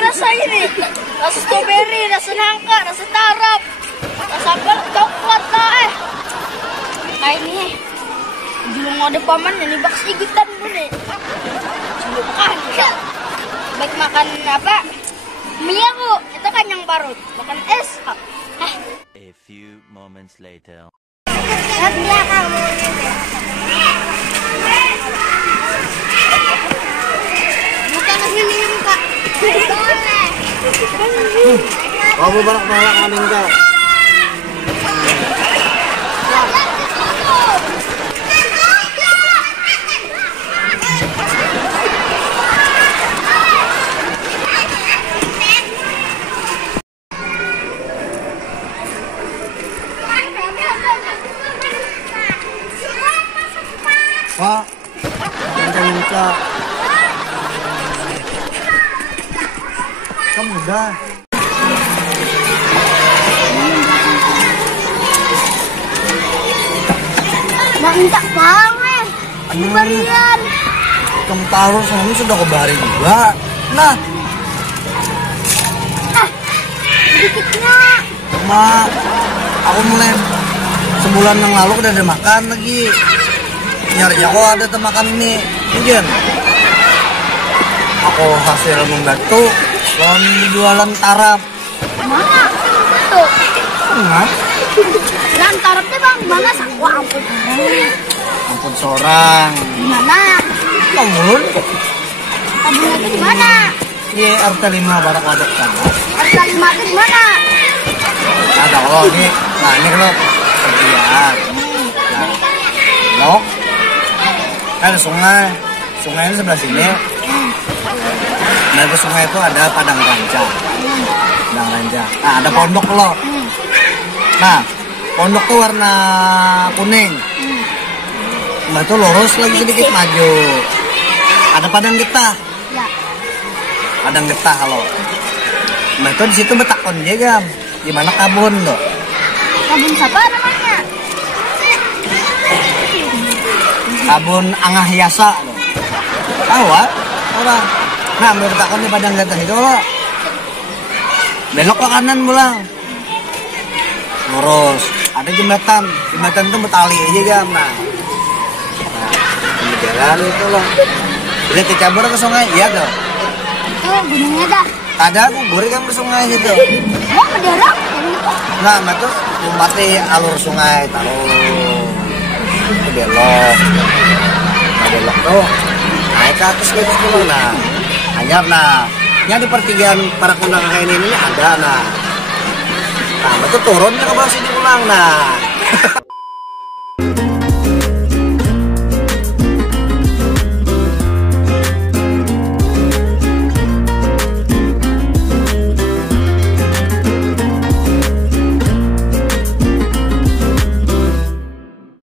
rasa ini. Rasa strawberry, rasa nangka, rasa tarap, rasa coklat lah Nah ini belum ada paman ini bak sigitan pun nih. Coba makan ya. Baik makan apa? Mie bu, itu kan yang parut. Makan es. A few moments later. Lihat dia kamu. Bukan nasi minum kak. Boleh. Kamu balak-balak maning kak. Pak, jangan Kak. Kamu udah. Nah, minta banget. Kembalian. Kamu taruh suami sudah kebari juga. Nah. Sedikitnya. Mak, aku mulai sebulan yang lalu udah ada makan lagi. Nyari kok ada makan ini. Mungkin. Aku hasil membantu lawan jualan tarap. Mana? Tuh. Enggak. Dan tarapnya bang, mana sangwa ampun. Ampun seorang. Di mana? Namun, Tabungnya itu di mana? di RT 5 Barak Wadok sana. RT 5 itu di mana? Ada kalau ini, nah ini kalau pertigaan. Nah, blok. Ada sungai. Sungai ini sebelah sini. Nah, ke sungai itu ada padang ranca. Padang ranca. Nah, ada pondok loh. Nah, pondok tuh warna kuning. Nah, itu lurus lagi sedikit maju. Ada padang getah. Ya. Padang getah kalau. Nah, itu di situ betakon juga. Gimana kabun tuh? Kabun siapa namanya? Kabun Angah Hiasa loh. Tahu ah? Orang. Nah, ambil betakon di padang getah itu loh. Belok ke kanan pulang. Lurus. Ada jembatan. Jembatan itu betali aja kan. Nah, jalan itu loh. Lihat dicabur ke sungai, iya tuh. Itu gunungnya dah. Ada kubur kan ke sungai situ. Mau mendarat? Nah, itu mati alur sungai taruh. Itu belok. Nah, belok tuh. Naik ke atas gitu dulu. Nah, anyar nah. Yang di pertigaan para kundang kayak ini ada nah. Nah, itu turun ke bawah sini pulang nah.